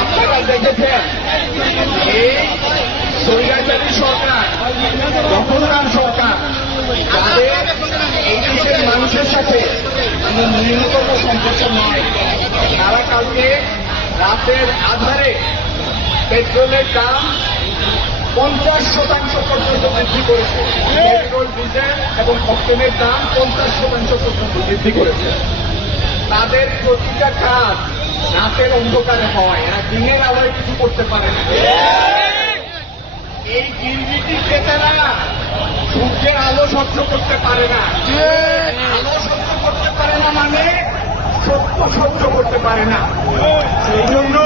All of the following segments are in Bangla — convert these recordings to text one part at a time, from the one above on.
আপনারা দেখেছেন এই স্বৈরাচারী সরকার, দখলদার সরকার, তাদের এই দেশের মানুষের সাথে ন্যূনতম সম্পর্ক নয়। তারা কালকে রাতের আধারে পেট্রোলের দাম 50% পর্যন্ত বৃদ্ধি করেছে। পেট্রোল, ডিজেল এবং অক্টেনের দাম 50% পর্যন্ত বৃদ্ধি করেছে। তাদের প্রতিটা কাজ রাতের অন্ধকারে হয়, এরা দিনের আলোয় কিছু করতে পারে না। এই গিরগিটি ক্রেতারা সূর্যের আলো সহ্য করতে পারে না। আলো সহ্য করতে পারে না মানে সত্য সহ্য করতে পারে না। সেই জন্য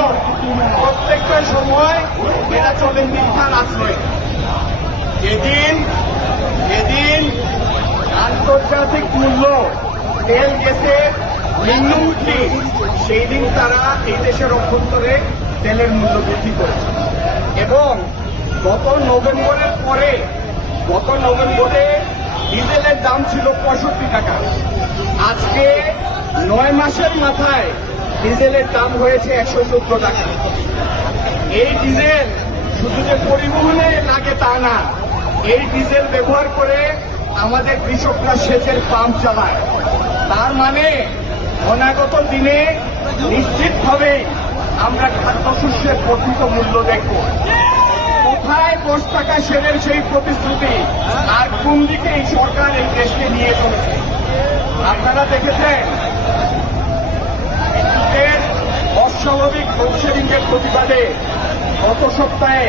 প্রত্যেকটা সময় এরা চলে মিথ্যার আশ্রয়। যেদিন আন্তর্জাতিক মূল্য তেল গ্যাসের নিম্নমুখী, সেই দিন তারা এই দেশের অভ্যন্তরে তেলের মূল্য বৃদ্ধি করেছে। এবং গত নভেম্বরে ডিজেলের দাম ছিল 65 টাকা। আজকে 9 মাসের মাথায় ডিজেলের দাম হয়েছে 114 টাকা। এই ডিজেল শুধু যে পরিবহনে লাগে তা না, এই ডিজেল ব্যবহার করে আমাদের কৃষকরা সেচের পাম্প চালায়। তার মানে অনাগত দিনে নিশ্চিতভাবে আমরা খাদ্যশস্যের প্রকৃত মূল্য দেখব। কোথায় 10 টাকা সেরের সেই প্রতিশ্রুতি, আর কোন দিকে এই সরকার এই দেশকে নিয়ে চলেছে? আপনারা দেখেছেন বিদ্যুতের অস্বাভাবিক লোডশেডিংয়ের প্রতিবাদে গত সপ্তাহে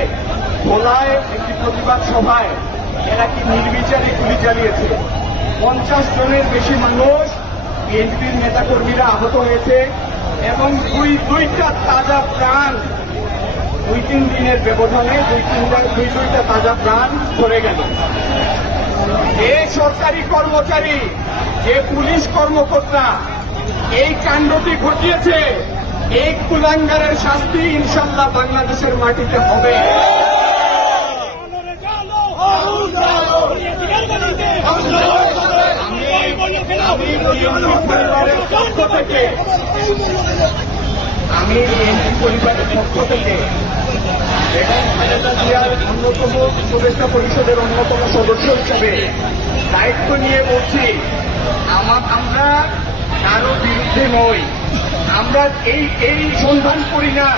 ভোলায় একটি প্রতিবাদ সভায় এরা কি নির্বিচারে গুলি চালিয়েছে। 50 জনের বেশি মানুষ বিএনপির নেতাকর্মীরা আহত হয়েছে এবং দুইটা তাজা প্রাণ 2-3 দিনের ব্যবধানে দুইটা তাজা প্রাণ চলে গেল। যে সরকারি কর্মচারী, যে পুলিশ কর্মকর্তা এই কাণ্ডটি ঘটিয়েছে, এই কুলাঙ্গারের শাস্তি ইনশাল্লাহ বাংলাদেশের মাটিতে হবে। আমি বিএনপি পরিবারের পক্ষ থেকে বেগম খালেদা জিয়ার অন্যতম উপদেষ্টা পরিষদের অন্যতম সদস্য হিসেবে দায়িত্ব নিয়ে বলছি, আমরা কারো বিরুদ্ধে নই। আমরা এই সন্ধান করি না